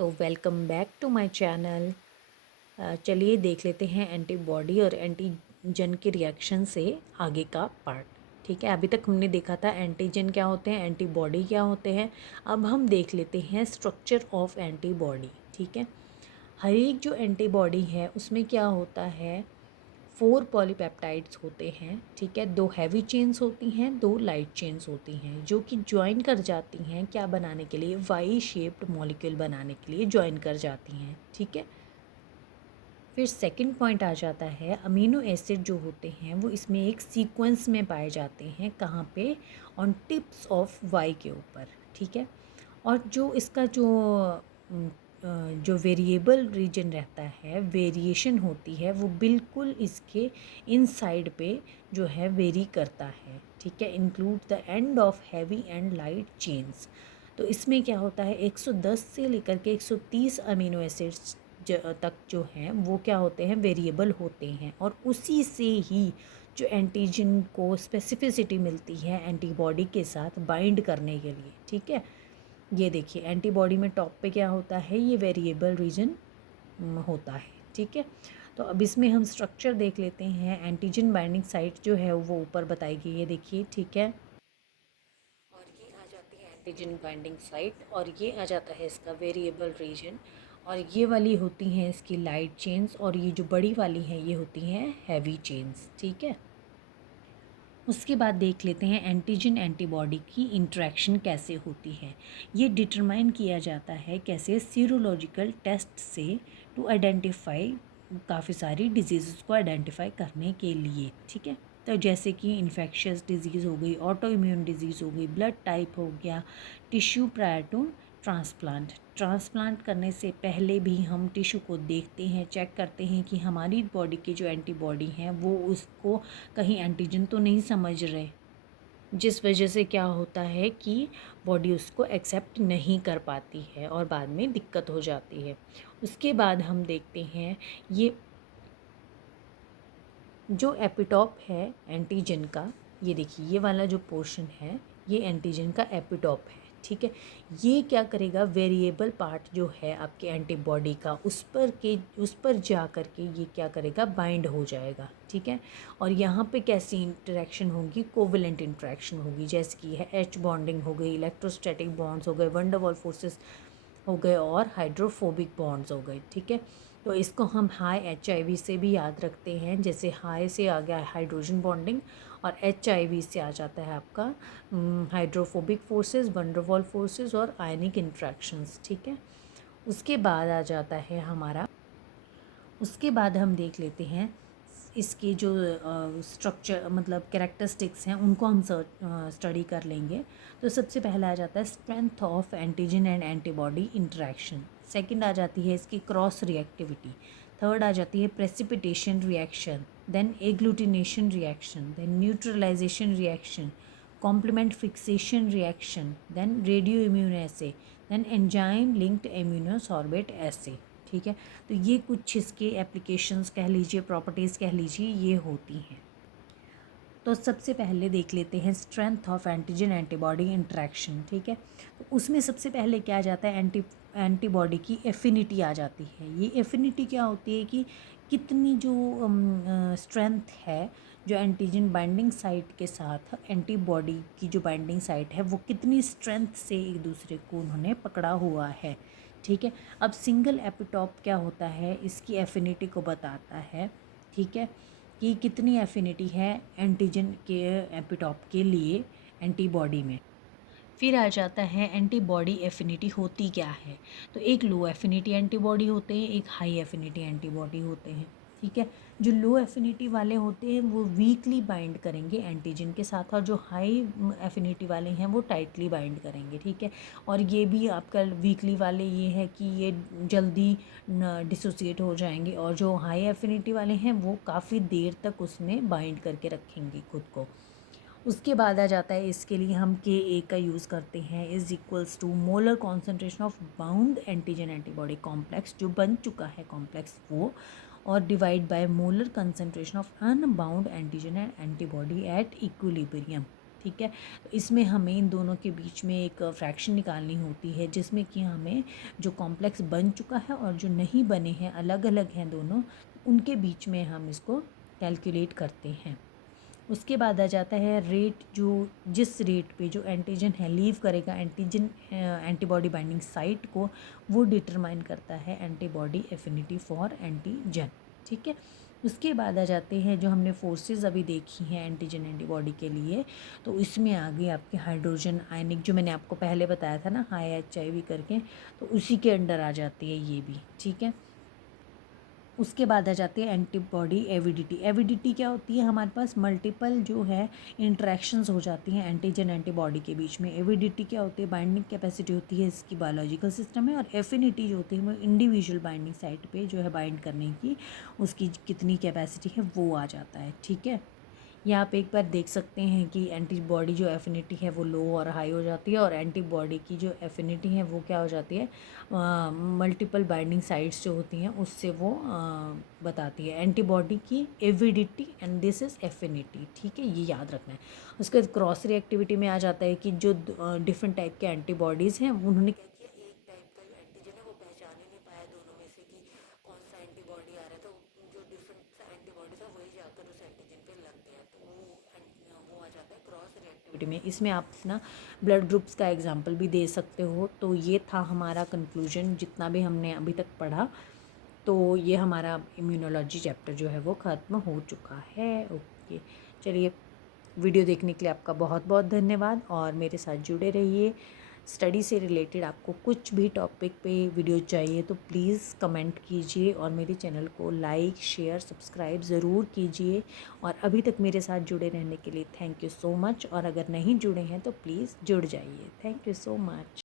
तो welcome back to my channel. चलिए देख लेते हैं एंटीबॉडी और एंटीजन के रिएक्शन से आगे का पार्ट। ठीक है, अभी तक हमने देखा था एंटीजन क्या होते हैं, एंटीबॉडी क्या होते हैं। अब हम देख लेते हैं स्ट्रक्चर ऑफ एंटीबॉडी। ठीक है, हर एक जो एंटीबॉडी है उसमें क्या होता है, 4 पॉलीपेप्टाइड्स होते हैं। ठीक है, 2 हैवी चेन्स होती हैं, 2 लाइट चेन्स होती हैं, जो कि ज्वाइन कर जाती हैं क्या बनाने के लिए, वाई शेप्ड मॉलिक्यूल बनाने के लिए ज्वाइन कर जाती हैं। ठीक है, फिर सेकंड पॉइंट आ जाता है, अमीनो एसिड जो होते हैं वो इसमें एक सीक्वेंस में पाए जाते हैं। कहाँ पे? ऑन टिप्स ऑफ वाई के ऊपर। ठीक है, और जो इसका जो वेरिएबल रीजन रहता है, वेरिएशन होती है, वो बिल्कुल इसके इनसाइड पे जो है वेरी करता है। ठीक है, include the end of heavy and light chains. तो इसमें क्या होता है, 110 से लेकर के 130 अमीनो एसिड्स तक जो हैं वो क्या होते हैं, वेरिएबल होते हैं, और उसी से ही जो एंटीजन को स्पेसिफिसिटी मिलती है एंटीबॉडी के साथ बाइंड करने के लिए। ठीक है, ये देखिए एंटीबॉडी में टॉप पे क्या होता है, ये वेरिएबल रीजन होता है। ठीक है, तो अब इसमें हम स्ट्रक्चर देख लेते हैं। एंटीजन बाइंडिंग साइट जो है वो ऊपर बताई गई है, देखिए। ठीक है, और ये आ जाती है एंटीजन बाइंडिंग साइट, और ये आ जाता है इसका वेरिएबल रीजन, और ये वाली होती हैं इसकी लाइट चेन्स, और ये जो बड़ी वाली हैं ये होती हैं हैवी चेन्स। ठीक है, उसके बाद देख लेते हैं एंटीजन एंटीबॉडी की इंटरेक्शन कैसे होती है। ये डिटरमाइन किया जाता है कैसे, सीरोलॉजिकल टेस्ट से, टू आइडेंटिफाई, काफ़ी सारी डिजीज़ को आइडेंटिफाई करने के लिए। ठीक है, तो जैसे कि इन्फेक्शियस डिजीज़ हो गई, ऑटो इम्यून डिजीज़ हो गई, ब्लड टाइप हो गया, tissue prior to transplant. Transplant करने से पहले भी हम टिश्यू को देखते हैं, चेक करते हैं कि हमारी बॉडी की जो एंटीबॉडी हैं वो उसको कहीं एंटीजन तो नहीं समझ रहे, जिस वजह से क्या होता है कि बॉडी उसको एक्सेप्ट नहीं कर पाती है और बाद में दिक्कत हो जाती है। उसके बाद हम देखते हैं ये जो एपिटॉप है एंटीजन का, ये देखिए ये वाला जो पोर्शन है ये एंटीजन का एपिटॉप है। ठीक है, ये क्या करेगा, वेरिएबल पार्ट जो है आपके एंटीबॉडी का उस पर जा कर के ये क्या करेगा, बाइंड हो जाएगा। ठीक है, और यहाँ पे कैसी इंटरेक्शन होगी, कोवेलेंट इंटरेक्शन होगी, जैसे कि है एच बॉन्डिंग हो गई, इलेक्ट्रोस्टैटिक बॉन्ड्स हो गए, वंडर वॉल फोर्सेस हो गए, और हाइड्रोफोबिक बॉन्ड्स हो गए। ठीक है, तो इसको हम हाई HIV से भी याद रखते हैं, जैसे हाई से आ गया हाइड्रोजन बॉन्डिंग, और HIV से आ जाता है आपका हाइड्रोफोबिक फोर्सेस, वंडरवॉल फोर्सेस और आयनिक इंट्रैक्शंस। ठीक है, उसके बाद आ जाता है हमारा, उसके बाद हम देख लेते हैं इसके जो स्ट्रक्चर मतलब कैरेक्टरिस्टिक्स हैं उनको हम स्टडी कर लेंगे। तो सबसे पहला आ जाता है strength of antigen and antibody interaction. Second आ जाती है इसकी क्रॉस रिएक्टिविटी। थर्ड आ जाती है precipitation reaction, then agglutination reaction, then neutralisation reaction, complement fixation reaction, then radio immune assay, then enzyme linked immunosorbent assay. ठीक है, तो ये कुछ इसके एप्लीकेशंस कह लीजिए, प्रॉपर्टीज़ कह लीजिए, ये होती हैं। तो सबसे पहले देख लेते हैं strength of antigen antibody interaction. ठीक है, तो उसमें सबसे पहले क्या आ जाता है, एंटीबॉडी की एफिनिटी आ जाती है। ये एफिनिटी क्या होती है कि कितनी जो स्ट्रेंथ है जो एंटीजन बाइंडिंग साइट के साथ एंटीबॉडी की जो बाइंडिंग साइट है वो कितनी स्ट्रेंथ से एक दूसरे को उन्होंने पकड़ा हुआ है। ठीक है, अब सिंगल एपिटॉप क्या होता है, इसकी एफिनिटी को बताता है। ठीक है, कि कितनी एफिनिटी है एंटीजन के एपिटॉप के लिए एंटीबॉडी में। फिर आ जाता है एंटीबॉडी एफिनिटी होती क्या है। तो एक लो एफिनिटी एंटीबॉडी होते हैं, एक हाई एफिनिटी एंटीबॉडी होते हैं। ठीक है, जो लो एफिनिटी वाले होते हैं वो वीकली बाइंड करेंगे एंटीजन के साथ, और जो हाई एफिनिटी वाले हैं वो टाइटली बाइंड करेंगे। ठीक है, और ये भी आपका वीकली वाले ये है कि ये जल्दी डिसोसिएट हो जाएंगे, और जो हाई एफिनिटी वाले हैं वो काफ़ी देर तक उसमें बाइंड करके रखेंगे खुद को। उसके बाद आ जाता है, इसके लिए हम Ka का यूज़ करते हैं, is equals to molar concentration of bound antigen antibody complex, जो बन चुका है कॉम्प्लेक्स वो, और divide by molar concentration of unbound antigen and antibody at equilibrium. ठीक है। तो इसमें हमें इन दोनों के बीच में एक फ्रैक्शन निकालनी होती है, जिसमें कि हमें जो कॉम्प्लेक्स बन चुका है और जो नहीं बने हैं, अलग अलग हैं दोनों, उनके बीच में हम इसको कैलकुलेट करते हैं। उसके बाद आ जाता है रेट, जो जिस रेट पे जो एंटीजन है लीव करेगा एंटीजन एंटीबॉडी बाइंडिंग साइट को, वो डिटरमाइन करता है एंटीबॉडी एफिनिटी फॉर एंटीजन। ठीक है। उसके बाद आ जाते हैं जो हमने फोर्सेस अभी देखी हैं एंटीजन एंटीबॉडी के लिए, तो इसमें आ गई आपके हाइड्रोजन आयनिक, जो मैंने आपको पहले बताया था ना, हाई HIV करके, तो उसी के अंडर आ जाती है ये भी। ठीक है। उसके बाद आ जाती है एंटीबॉडी एविडिटी। एविडिटी क्या होती है? हमारे पास मल्टीपल जो है इंटरेक्शंस हो जाती हैं एंटीजन एंटीबॉडी के बीच में। एविडिटी क्या होती है? बाइंडिंग कैपेसिटी होती है इसकी, बायोलॉजिकल सिस्टम है। और एफिनिटी जो होती है वो इंडिविजुअल बाइंडिंग साइट पे जो है बाइंड करने की उसकी कितनी कैपेसिटी है वो आ जाता है। ठीक है। यहाँ आप एक बार देख सकते हैं कि एंटीबॉडी जो एफिनिटी है वो लो और हाई हो जाती है, और एंटीबॉडी की जो एफिनिटी है वो क्या हो जाती है, मल्टीपल बाइंडिंग साइट्स जो होती हैं उससे वो बताती है एंटीबॉडी की avidity, and this is affinity. ठीक है, ये याद रखना है। उसके बाद क्रॉस रिएक्टिविटी में आ जाता है कि जो डिफरेंट टाइप के एंटीबॉडीज़ हैं उन्होंने क्या किया, एक टाइप का जो एंटीजन है वो पहचान ही नहीं पाया दोनों में से कि कौन सा एंटीबॉडी आ रहा है, तो जो डिफरेंट सा एंटीबॉडी था वही जाकर उस एंटीजन पे लग गया, तो वो आ जाता है क्रॉस रिएक्टिविटी में। इसमें आप अपना ब्लड ग्रुप्स का एग्जांपल भी दे सकते हो। तो ये था हमारा कंक्लूजन, जितना भी हमने अभी तक पढ़ा। तो ये हमारा इम्यूनोलॉजी चैप्टर जो है वो ख़त्म हो चुका है। ओके, चलिए, वीडियो देखने के लिए आपका बहुत बहुत धन्यवाद, और मेरे साथ जुड़े रहिए। स्टडी से रिलेटेड आपको कुछ भी टॉपिक पे वीडियो चाहिए तो प्लीज़ कमेंट कीजिए, और मेरे चैनल को लाइक शेयर सब्सक्राइब ज़रूर कीजिए। और अभी तक मेरे साथ जुड़े रहने के लिए थैंक यू सो मच, और अगर नहीं जुड़े हैं तो प्लीज़ जुड़ जाइए। Thank you so much.